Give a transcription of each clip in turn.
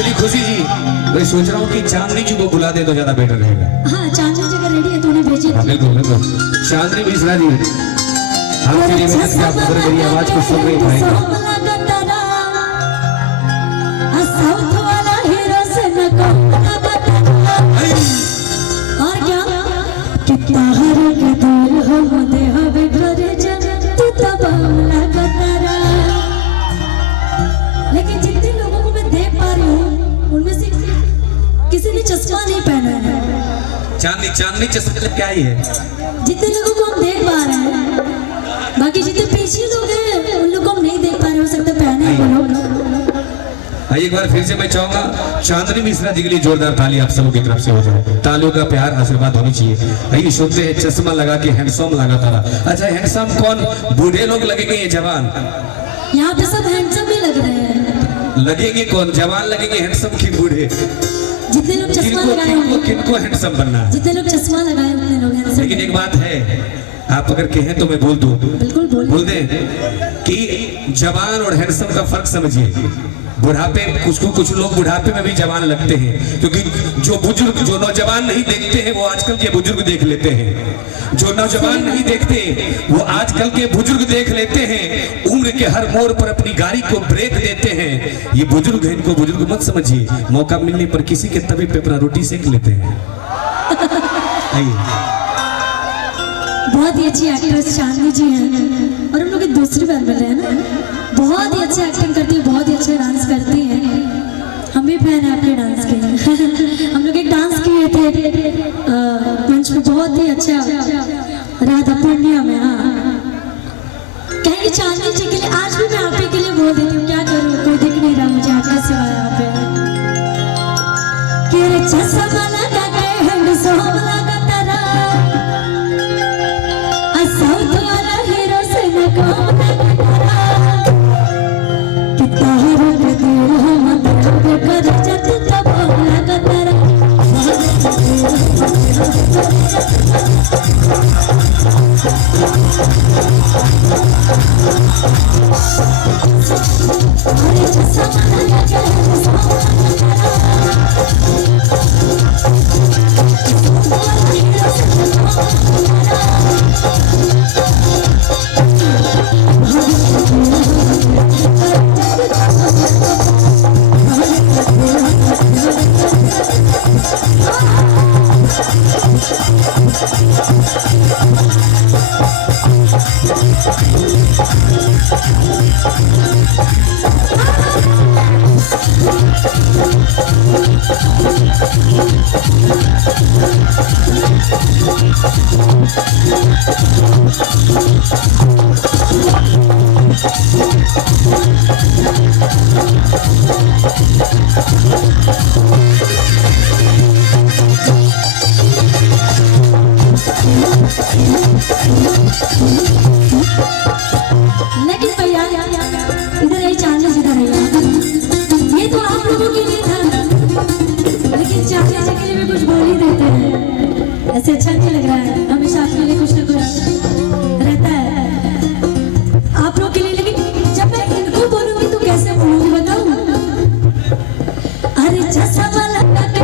Actually खुशी जी मैं सोच रहा हूँ कि चांदनी जी को बुला दे तो ज्यादा बेटर रहेगा। हाँ चांदनी जी अगर रेडी है तो उन्हें भेजिए। बिल्कुल बिल्कुल। चांदनी मिश्रा जी आपके लिए मेहनत से आप मधुर मेरी आवाज को सुन रही भाई। और क्या कितना हर के दिल हो दे हवे घर जन तू तब लगतरा। लेकिन जितने लोगों को मैं देख पा रही हूँ उनमें से किसी ने चश्मा नहीं पहना है। चांदनी चश्मा क्या ही है। जितने लोगों को हम देख पा रहे हैं, बाकी जितने पीछे लोग हैं उन लोगों को हम नहीं देख पा रहे, हो सकता पहने हैं वो लोग। एक बार फिर से मैं चाहूंगा चांदनी मिश्रा जी के लिए जोरदार ताली आप सबों की तरफ से हो जाए। तालियों का प्यार आशीर्वाद होनी चाहिए। आइए सुनते हैं चश्मा लगा के हैंडसम लगा तारा। अच्छा हैंडसम कौन, बूढ़े लोग लगेंगे ये जवान? यहाँ पे सब हैंडसम ही लग रहे हैं। लगेंगे कौन, जवान लगेंगे हैंडसम की बूढ़े? जितने लोग चश्मा लगाए होंगे, किनको हैंडसम बनना है? जितने लोग चश्मा लगाए उतने लोग हैंडसम। लेकिन एक बात है, आप अगर कहें तो मैं बोल दूं। बिल्कुल बोल दें कि जवान और हैंडसम का फर्क समझिए। बुढ़ापे कुछ लोग बुढ़ापे में भी जवान लगते हैं, क्योंकि जो नौजवान नहीं देखते हैं वो आजकल के बुजुर्ग देख लेते हैं। जो नौजवान नहीं देखते वो आजकल के बुजुर्ग देख लेते हैं। उम्र के हर मोड़ पर अपनी गाड़ी को ब्रेक देते हैं। ये बुजुर्ग है, इनको बुजुर्ग मत समझिए। मौका मिलने पर किसी के तवे पे अपना रोटी सेक लेते हैं। आइए। बहुत ही अच्छी एक्ट्रेस चांदनी जी हैं और हम लोग दूसरी बार मिल रहे हैं ना। बहुत ही अच्छी एक्टिंग करती है, बहुत ही अच्छा डांस करती है। हम भी फैन हैं आपके डांस के। हम लोग एक डांस किए थे मंच पे, बहुत ही अच्छा राधा पूर्णिया में। हाँ कहेंगे चांदनी जी के लिए आज भी मैं आप ही के लिए बोल देती हूँ। क्या करूँ, कोई दिख नहीं रहा मुझे आपका सिवाय यहाँ पे। कि चश्मा लगा के हैंडसम लगा तारा, साउथ वाला हीरो से न कम कितना हर के दिल हो मत कर जत तब लगतरा। अरे चश्मा लगा के लेकिन भैया इधर ही चांदनी जी इधर ये तो आप लोगों के लिए था, लेकिन चांदनी जी के लिए भी कुछ बोल ही देते हैं। ऐसे अच्छा नहीं लग रहा है, हमेशा आपके लिए कुछ ना कुछ रहता है आप लोगों के लिए। लेकिन जब मैं इनको बोलूंगी तो कैसे बोलूंगी बताऊं? अरे चश्मा लगा के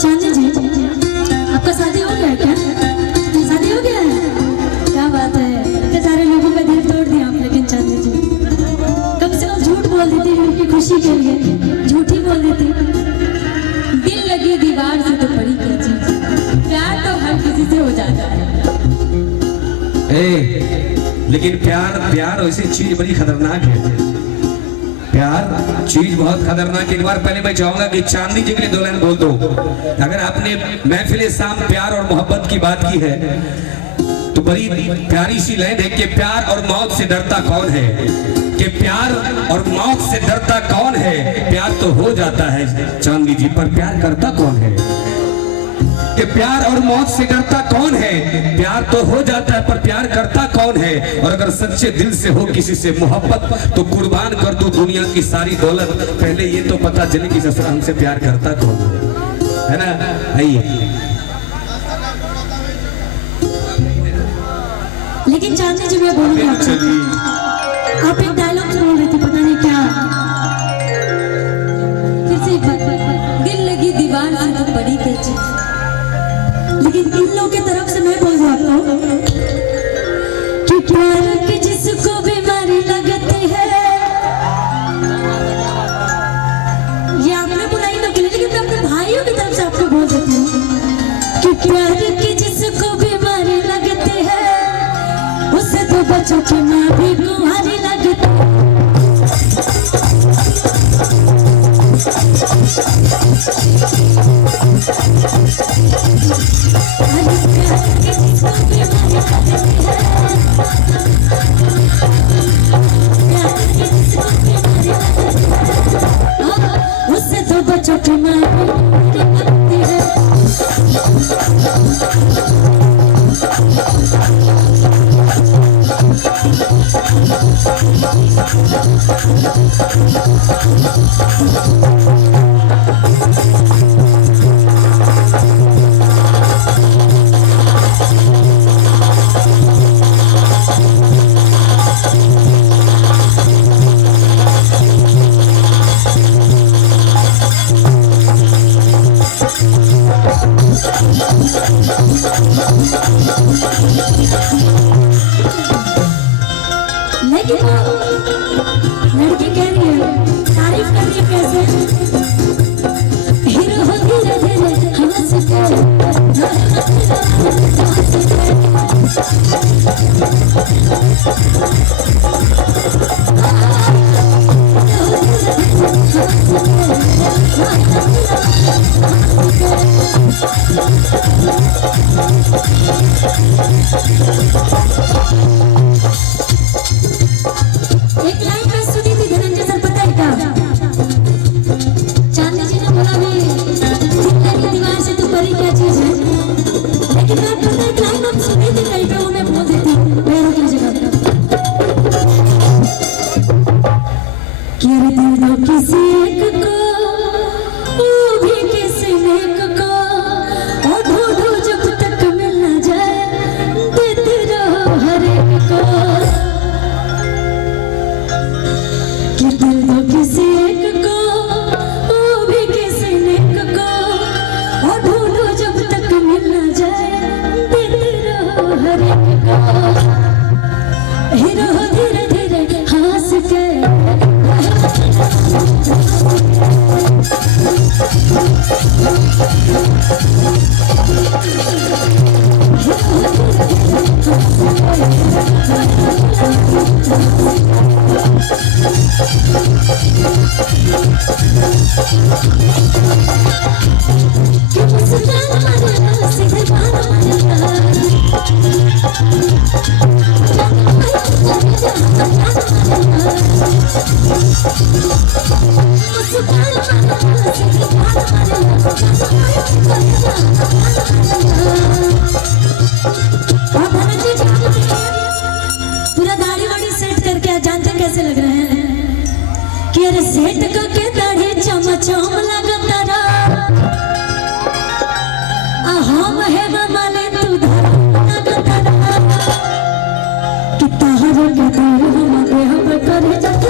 चांदी जी, आपका शादी हो गया है क्या? शादी हो गया है? क्या बात है, इतने सारे लोगों का दिल तोड़ दिया आप। लेकिन चांदी जी कम से कम झूठ बोल देती उनकी खुशी के लिए, झूठी बोल देती। दिल लगी दीवार से तो बड़ी क्या चीज, प्यार तो हर किसी से हो जाता है। लेकिन प्यार वैसी चीज बड़ी खतरनाक है। प्यार चीज बहुत खतरनाक। एक बार पहले मैं चाहूंगा कि चांदी जी के लिए 2 लाइन बोल दो। अगर आपने महफिल शाम प्यार और मोहब्बत की बात की है तो बड़ी प्यारी सी लाइन है कि प्यार और मौत से डरता कौन है, कि प्यार और मौत से डरता कौन है। प्यार तो हो जाता है चांदी जी, पर प्यार करता कौन है। कि प्यार और मौत से डरता कौन है, प्यार तो हो जाता है पर प्यार करता कौन है। और अगर सच्चे दिल से हो किसी से मोहब्बत तो कुर्बान कर दो दुनिया की सारी दौलत, पहले ये तो पता चले कि ससुरा हमसे प्यार करता कौन है ना। आइए। लेकिन चांदी जी मैं बोलूंगी आप एक डायलॉग बोल रही थी, पता नहीं क्या, फिर से एक बार। दिल लगी दीवार से तो बड़ी क्या चीज। लेकिन इन लोगों की तरफ से मैं बोल दूं आपको कि प्यार की जिसको बीमारी लगती है, ये आपने बुलाई तो के लिए, लेकिन मैं अपने भाइयों की तरफ से आपको बोल देती हूँ कि प्यार की जिसको बीमारी लगती है उससे तो बच्चों की माँ भी कुंवारी लगती है। उससे तो बच्चों की माँ लगती है। लेकिन लड़की कह रही है, तारीफ कर रही है कैसे, हीरो हो धीरे धीरे हंसते एक लाइन में सुनी थी धनंजय सर, पता है क्या? चांदी जी ने बोला भी दिल लगी दीवार से तो बड़ी क्या चीज है। लेकिन मैं पता एक लाइन हम सुनी थी कहीं पे, वो मैं बोल देती पैरों की जगह कि अरे दिल दो किसी एक को, वो भी किसी नेक को, और ढूंढो जब तक मिल ना जाए, देते रहो हर एक को। कि दिल दो किसी एक को, वो भी किसी नेक को, और ढूंढो जब तक मिल ना जाए, देते रहो हर एक को। हीरो धीरे धीरे हंस के पूरा दाढ़ी वाड़ी सेट करके जानते कैसे लग रहे हैं कि अरे सेट करके दाढ़ी चमचम लगता रहा, हम है माले तू लगता रहा कि तहर के दूर हम देह करे जाता।